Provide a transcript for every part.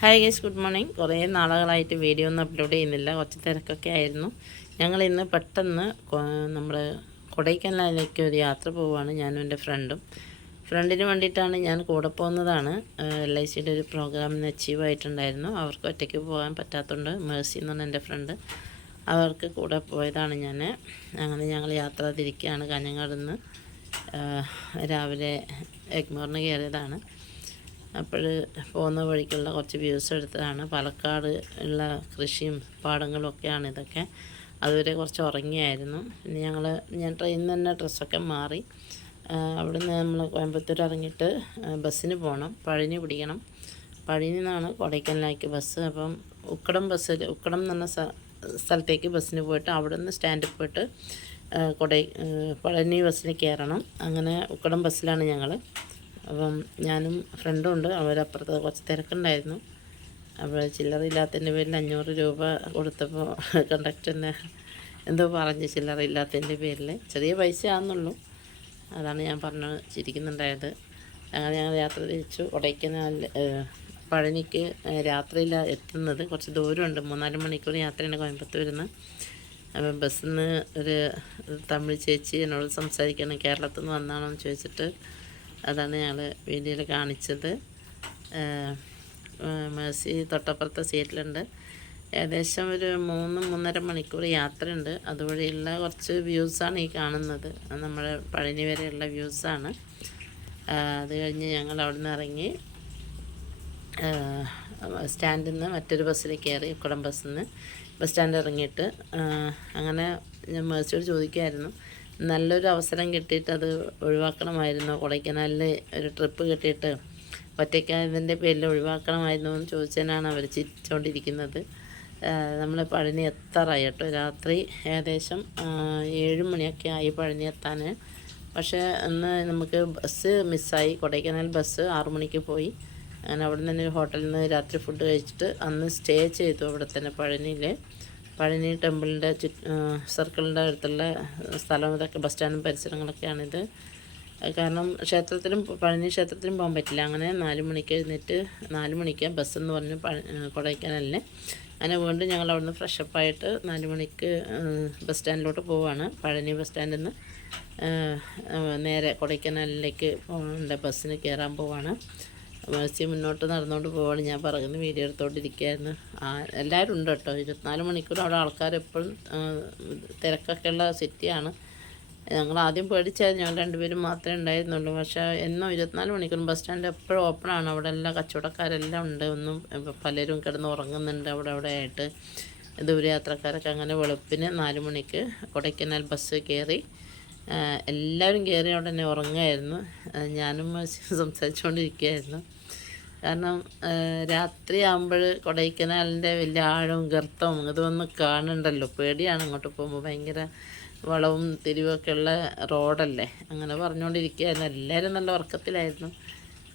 Hi guys good morning കുറേ നാളുകളായിട്ട് video ഒന്നും അപ്ലോഡ് ചെയ്യുന്നില്ല. കുറച്ച് തിരക്കൊക്കെ ആയിരുന്നു. ഞങ്ങൾ ഇന്ന് പെട്ടെന്ന് നമ്മൾ കൊടൈക്കനാലിലേക്ക് ഒരു യാത്ര പോവുകയാണ്. ഞാനും എന്റെ ഫ്രണ്ടും ഫ്രണ്ടിന് വേണ്ടിയിട്ടാണ് ഞാൻ കൂടെ പോകുന്നതാണ്. എൽ ഐ സിയുടെ ഒരു പ്രോഗ്രാമിന് അച്ചീവ് ആയിട്ടുണ്ടായിരുന്നു. അവർക്ക് ഒറ്റയ്ക്ക് പോകാൻ പറ്റാത്തതുകൊണ്ട് മേഴ്സി പറഞ്ഞ എന്റെ ഫ്രണ്ട് അവർക്ക് കൂടെ പോയതാണ് ഞാൻ. അങ്ങനെ ഞങ്ങൾ യാത്ര തിരിക്കുകയാണ്. കാഞ്ഞങ്ങാട് നിന്ന് രാവിലെ എഗ്മോറിന് കയറിയതാണ്. അപ്പോൾ പോകുന്ന വഴിക്കുള്ള കുറച്ച് വ്യൂസ് എടുത്തതാണ്. പാലക്കാട് ഉള്ള കൃഷിയും പാടങ്ങളും ഒക്കെയാണ് ഇതൊക്കെ. അതുവരെ കുറച്ച് ഉറങ്ങിയായിരുന്നു. പിന്നെ ഞങ്ങൾ ഞാൻ ട്രെയിനിൽ തന്നെ ഡ്രസ്സൊക്കെ മാറി. അവിടുന്ന് നമ്മൾ കോയമ്പത്തൂർ ഇറങ്ങിയിട്ട് ബസ്സിന് പോകണം പഴനി പിടിക്കണം. പഴനി നിന്നാണ് കൊടൈക്കനാലിലേക്ക് ബസ് അപ്പം ഉക്കടം ബസ്സിൽ ഉക്കടം എന്ന് പറഞ്ഞ സ്ഥലത്തേക്ക് ബസ്സിന് പോയിട്ട് അവിടെ നിന്ന് സ്റ്റാൻഡിൽ പോയിട്ട് കൊടൈ പഴനി ബസ്സിൽ കയറണം. അങ്ങനെ ഉക്കടം ബസ്സിലാണ് ഞങ്ങൾ അപ്പം ഞാനും ഫ്രണ്ടും ഉണ്ട്. അവരപ്പുറത്ത് കുറച്ച് തിരക്കുണ്ടായിരുന്നു. അപ്പോൾ ചില്ലറയില്ലാത്തതിന്റെ പേരിൽ അഞ്ഞൂറ് രൂപ കൊടുത്തപ്പോൾ കണ്ടക്ടറിനെ എന്തോ പറഞ്ഞ് ചില്ലറയില്ലാത്തതിന്റെ പേരിൽ. ചെറിയ പൈസ ആണെന്നുള്ളൂ അതാണ് ഞാൻ പറഞ്ഞു ചിരിക്കുന്നുണ്ടായത്. അങ്ങനെ ഞങ്ങൾ യാത്ര തിരിച്ചു. കൊടൈക്കനാൽ പഴനിക്ക് രാത്രിയിൽ എത്തുന്നത്. കുറച്ച് ദൂരമുണ്ട്. മൂന്നാൽ മണിക്കൂർ യാത്രയാണ് കോയമ്പത്തൂരിൽ നിന്ന്. അപ്പം ബസ്സിൽ നിന്ന് ഒരു തമിഴ് ചേച്ചി എന്നോട് സംസാരിക്കണം കേരളത്തിൽ നിന്ന് വന്നാണോ എന്ന് ചോദിച്ചിട്ട് അതാണ് ഞങ്ങൾ വീഡിയോയിൽ കാണിച്ചത്. മേഴ്സി തൊട്ടപ്പുറത്തെ സീറ്റിലുണ്ട്. ഏകദേശം ഒരു മൂന്ന് മൂന്നര മണിക്കൂർ യാത്രയുണ്ട്. അതുവഴിയുള്ള കുറച്ച് വ്യൂസാണ് ഈ കാണുന്നത്. നമ്മുടെ പഴനി വരെയുള്ള വ്യൂസാണ്. അത് കഴിഞ്ഞ് ഞങ്ങൾ അവിടെ നിന്ന് ഇറങ്ങി സ്റ്റാൻഡിൽ നിന്ന് മറ്റൊരു ബസ്സിൽ കയറി കുടം ബസ്സിൽ നിന്ന് ബസ് സ്റ്റാൻഡ് ഇറങ്ങിയിട്ട് അങ്ങനെ ഞാൻ മേഴ്സിയോട് ചോദിക്കുമായിരുന്നു നല്ലൊരു അവസരം കിട്ടിയിട്ട് അത് ഒഴിവാക്കണമായിരുന്നു. കൊടൈക്കനാലിൽ ഒരു ട്രിപ്പ് കിട്ടിയിട്ട് ഒറ്റയ്ക്കായതിന്റെ പേരിൽ ഒഴിവാക്കണമായിരുന്നു എന്ന് ചോദിച്ചതിനാണ് അവർ ചിരിച്ചുകൊണ്ടിരിക്കുന്നത് നമ്മൾ പഴനി എത്താറായി കേട്ടോ. രാത്രി ഏകദേശം ഏഴ് മണിയൊക്കെ ആയി പഴനി എത്താൻ പക്ഷേ അന്ന് നമുക്ക് ബസ് മിസ്സായി. കൊടൈക്കനാൽ ബസ് ആറു മണിക്ക് പോയി. അങ്ങനെ അവിടെ നിന്ന് ഹോട്ടലിൽ നിന്ന് രാത്രി ഫുഡ് കഴിച്ചിട്ട് അന്ന് സ്റ്റേ ചെയ്തു അവിടെ തന്നെ പഴനിയിൽ പഴനി ടെമ്പിളിന്റെ ചു സർക്കിളിന്റെ അടുത്തുള്ള സ്ഥലം ഇതൊക്കെ ബസ് സ്റ്റാൻഡും പരിസരങ്ങളൊക്കെയാണിത്. കാരണം ക്ഷേത്രത്തിലും പഴനി ക്ഷേത്രത്തിലും പോകാൻ പറ്റില്ല. അങ്ങനെ നാല് മണിക്ക് എഴുന്നേറ്റ് നാല് മണിക്ക് ബസ് എന്ന് പറഞ്ഞ് കൊടൈക്കനാലിന്. അങ്ങനെ വീണ്ടും ഞങ്ങൾ അവിടുന്ന് ഫ്രഷപ്പായിട്ട് നാല് മണിക്ക് ബസ് സ്റ്റാൻഡിലോട്ട് പോവാണ്. പഴനി ബസ് സ്റ്റാൻഡിൽ നിന്ന് നേരെ കൊടൈക്കനാലിലേക്ക് പോകേണ്ട ബസ്സിന് കയറാൻ പോവാണ്. മേഴ്സി മുന്നോട്ട് നടന്നുകൊണ്ട് പോവാണ്. ഞാൻ പറയുന്നത് വീഡിയോ എടുത്തോണ്ടിരിക്കുകയായിരുന്നു എല്ലാവരും ഉണ്ട് കേട്ടോ. ഇരുപത്തിനാല് മണിക്കൂർ അവിടെ ആൾക്കാർ എപ്പോഴും തിരക്കൊക്കെ ഉള്ള സിറ്റിയാണ് ഞങ്ങൾ ആദ്യം പേടിച്ചായിരുന്നു ഞങ്ങൾ രണ്ടുപേരും മാത്രമേ ഉണ്ടായിരുന്നുള്ളൂ. പക്ഷേ എന്നും ഇരുപത്തിനാല് മണിക്കൂർ ബസ് സ്റ്റാൻഡ് എപ്പോഴും ഓപ്പൺ ആണ്. അവിടെ എല്ലാ കച്ചവടക്കാരെല്ലാം ഉണ്ട്. ഒന്നും പലരും കിടന്ന് ഉറങ്ങുന്നുണ്ട് അവിടെ അവിടെ ആയിട്ട്. ദൂരയാത്രക്കാരൊക്കെ അങ്ങനെ വെളുപ്പിന് നാല് മണിക്ക് കൊടൈക്കനാൽ ബസ് കയറി എല്ലാവരും കയറി അവിടെ തന്നെ ഉറങ്ങുമായിരുന്നു ഞാനും സംസാരിച്ചുകൊണ്ടിരിക്കുകയായിരുന്നു കാരണം രാത്രി ആകുമ്പോൾ കൊടൈക്കനാലിന്റെ വലിയ ആഴവും ഗർത്തവും ഇതൊന്നും കാണണ്ടല്ലോ. പേടിയാണ് അങ്ങോട്ട് പോകുമ്പോൾ. ഭയങ്കര വളവും തിരിവൊക്കെ ഉള്ള റോഡല്ലേ. അങ്ങനെ പറഞ്ഞുകൊണ്ടിരിക്കുകയായിരുന്നു. എല്ലാവരും നല്ല ഉറക്കത്തിലായിരുന്നു.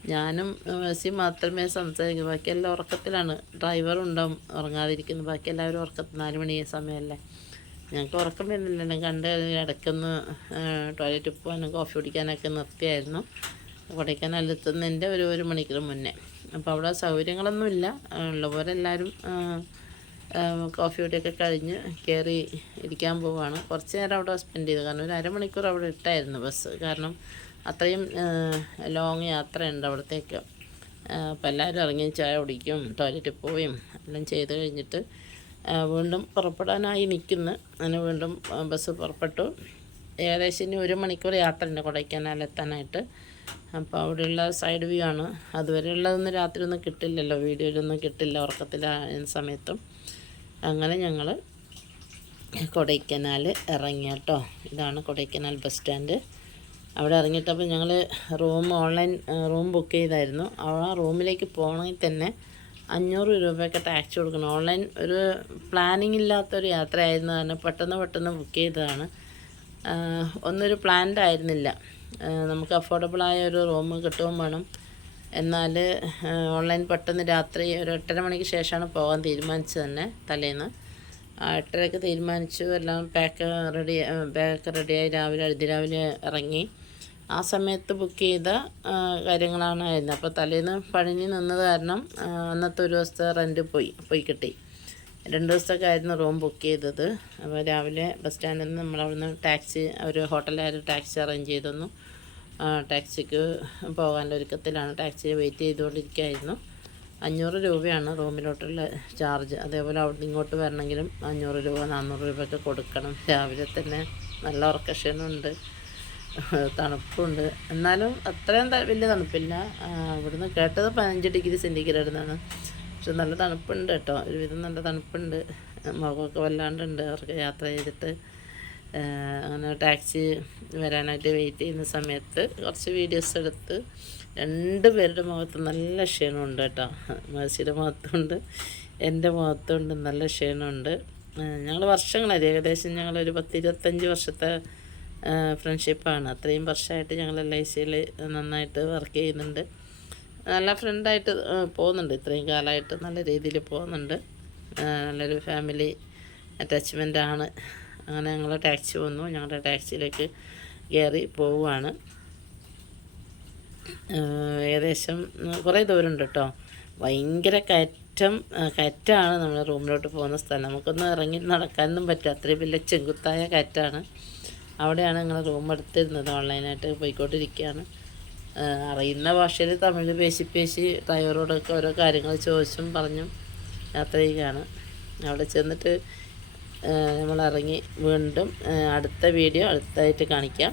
ഞാനും മെസ്സി മാത്രമേ സംസാരിക്കൂ. ബാക്കി എല്ലാം ഉറക്കത്തിലാണ്. ഡ്രൈവറുണ്ടാവും ഉറങ്ങാതിരിക്കുന്നു. ബാക്കി എല്ലാവരും ഉറക്കത്തിൽ. നാല് മണി സമയമല്ലേ. ഞങ്ങൾക്ക് ഉറക്കം വരുന്നില്ല. കണ്ട് ഇടയ്ക്കൊന്ന് ടോയ്ലറ്റിൽ പോകാനും കോഫി കുടിക്കാനൊക്കെ നിർത്തിയായിരുന്നു. കൊടൈക്കനാലെത്തുന്നതിന്റെ ഒരു ഒരു മണിക്കൂർ മുന്നേ. അപ്പോൾ അവിടെ സൗകര്യങ്ങളൊന്നുമില്ല. ഉള്ളപോലെ എല്ലാവരും കോഫി കുടിയൊക്കെ കഴിഞ്ഞ് കയറി ഇരിക്കാൻ പോവുകയാണ് കുറച്ച് നേരം അവിടെ സ്പെൻഡ് ചെയ്തു. കാരണം ഒരു അരമണിക്കൂർ അവിടെ ഇട്ടായിരുന്നു ബസ് കാരണം അത്രയും ലോങ് യാത്രയുണ്ട് അവിടത്തേക്ക്. അപ്പോൾ എല്ലാവരും ഇറങ്ങി ചായ കുടിക്കും ടോയ്ലറ്റിൽ പോവുകയും എല്ലാം ചെയ്ത് കഴിഞ്ഞിട്ട് വീണ്ടും പുറപ്പെടാനായി നിൽക്കുന്നു. അങ്ങനെ വീണ്ടും ബസ് പുറപ്പെട്ടു. ഏകദേശം ഇനി ഒരു മണിക്കൂർ യാത്രയുണ്ട് കൊടൈക്കനാലെത്താനായിട്ട്. അപ്പോൾ അവിടെയുള്ള സൈഡ് വ്യൂ ആണ്. അതുവരെയുള്ളതൊന്നും രാത്രി ഒന്നും കിട്ടില്ലല്ലോ. വീഡിയോയിലൊന്നും കിട്ടില്ല ഉറക്കത്തിലായ സമയത്തും. അങ്ങനെ ഞങ്ങൾ കൊടൈക്കനാൽ ഇറങ്ങി കേട്ടോ. ഇതാണ് കൊടൈക്കനാൽ ബസ് സ്റ്റാൻഡ് അവിടെ ഇറങ്ങിയിട്ടപ്പോൾ ഞങ്ങൾ റൂം ഓൺലൈൻ റൂം ബുക്ക് ചെയ്തായിരുന്നു. ആ റൂമിലേക്ക് പോകണമെങ്കിൽ തന്നെ അഞ്ഞൂറ് രൂപയൊക്കെ ടാക്സ് കൊടുക്കണം. ഓൺലൈൻ ഒരു പ്ലാനിങ് ഇല്ലാത്തൊരു യാത്രയായിരുന്നു. കാരണം പെട്ടെന്ന് പെട്ടെന്ന് ബുക്ക് ചെയ്തതാണ്. ഒന്നൊരു പ്ലാൻഡ് ആയിരുന്നില്ല. നമുക്ക് അഫോർഡബിളായ ഒരു റൂം കിട്ടുകയും വേണം. എന്നാൽ ഓൺലൈൻ പെട്ടെന്ന് രാത്രി ഒരു എട്ടര മണിക്ക് ശേഷമാണ് പോകാൻ തീരുമാനിച്ചത് തന്നെ തലേന്ന്. എട്ടരയ്ക്ക് തീരുമാനിച്ചു. എല്ലാം പാക്ക് റെഡി പാക്ക് റെഡിയായി രാവിലെ അതിരാവിലെ ഇറങ്ങി. ആ സമയത്ത് ബുക്ക് ചെയ്ത കാര്യങ്ങളാണ് ആയിരുന്നത്. അപ്പോൾ തലേന്ന് പണിഞ്ഞ് നിന്നത് കാരണം അന്നത്തെ ഒരു ദിവസത്തെ റെന്റ് പോയി പോയി കിട്ടി. രണ്ട് ദിവസത്തൊക്കെ ആയിരുന്നു റൂം ബുക്ക് ചെയ്തത്. അപ്പോൾ രാവിലെ ബസ് സ്റ്റാൻഡിൽ നിന്ന് നമ്മളവിടുന്ന് ടാക്സി ഒരു ഹോട്ടലുകാർ ടാക്സി അറേഞ്ച് ചെയ്തു ടാക്സിക്ക് പോകാനുള്ള ഒരുക്കത്തിലാണ് ടാക്സി വെയിറ്റ് ചെയ്തുകൊണ്ടിരിക്കുകയായിരുന്നു. അഞ്ഞൂറ് രൂപയാണ് റൂമിലോട്ടുള്ള ചാർജ്. അതേപോലെ അവിടെ ഇങ്ങോട്ട് വരണമെങ്കിലും അഞ്ഞൂറ് രൂപ നാനൂറ് രൂപയൊക്കെ കൊടുക്കണം. രാവിലെ തന്നെ നല്ല ഉറക്കക്ഷീണമുണ്ട്. തണുപ്പുണ്ട്. എന്നാലും അത്രയും വലിയ തണുപ്പില്ല. ഇവിടുന്ന് കേട്ടത് പതിനഞ്ച് ഡിഗ്രി സെന്റിഗ്രേഡ് എന്നാണ്. പക്ഷെ നല്ല തണുപ്പുണ്ട് കേട്ടോ. ഒരുവിധം നല്ല തണുപ്പുണ്ട്. മുഖമൊക്കെ വല്ലാണ്ടുണ്ട്. അവർക്ക് യാത്ര ചെയ്തിട്ട്. അങ്ങനെ ടാക്സി വരാനായിട്ട് വെയിറ്റ് ചെയ്യുന്ന സമയത്ത് കുറച്ച് വീഡിയോസ് എടുത്ത് രണ്ട് പേരുടെ മുഖത്ത് നല്ല ക്ഷീണമുണ്ട് കേട്ടോ. മേഴ്സിയുടെ മുഖത്തുണ്ട് എന്റെ മുഖത്തുണ്ട് നല്ല ക്ഷീണമുണ്ട്. ഞങ്ങൾ വർഷങ്ങളായി ഏകദേശം ഞങ്ങളൊരു പത്ത് ഇരുപത്തഞ്ച് വർഷത്തെ ഫ്രണ്ട്ഷിപ്പാണ് അത്രയും വർഷമായിട്ട് ഞങ്ങൾ എൽ ഐ സിയിൽ നന്നായിട്ട് വർക്ക് ചെയ്യുന്നുണ്ട്. നല്ല ഫ്രണ്ടായിട്ട് പോകുന്നുണ്ട്. ഇത്രയും കാലമായിട്ട് നല്ല രീതിയിൽ പോകുന്നുണ്ട്. നല്ലൊരു ഫാമിലി അറ്റാച്ച്മെന്റ് ആണ്. അങ്ങനെ ഞങ്ങൾ ടാക്സി വന്നു. ഞങ്ങളുടെ ടാക്സിയിലേക്ക് കയറി പോവുകയാണ് ഏകദേശം കുറേ ദൂരമുണ്ട് കേട്ടോ ഭയങ്കര കയറ്റം കയറ്റമാണ് നമ്മൾ റൂമിലോട്ട് പോകുന്ന സ്ഥലം. നമുക്കൊന്നും ഇറങ്ങി നടക്കാനൊന്നും പറ്റും അത്രയും വലിയ ചെങ്കുത്തായ കയറ്റാണ്. അവിടെയാണ് ഞങ്ങൾ റൂം എടുത്തിരുന്നത്. ഓൺലൈനായിട്ട് പോയിക്കൊണ്ടിരിക്കുകയാണ് അറിയുന്ന ഭാഷയിൽ തമിഴ് പേശി പേശി ഡ്രൈവറോടൊക്കെ ഓരോ കാര്യങ്ങൾ ചോദിച്ചും പറഞ്ഞും യാത്ര ചെയ്യുകയാണ്. അവിടെ ചെന്നിട്ട് നമ്മൾ ഇറങ്ങി വീണ്ടും അടുത്ത വീഡിയോ അടുത്തായിട്ട് കാണിക്കാം.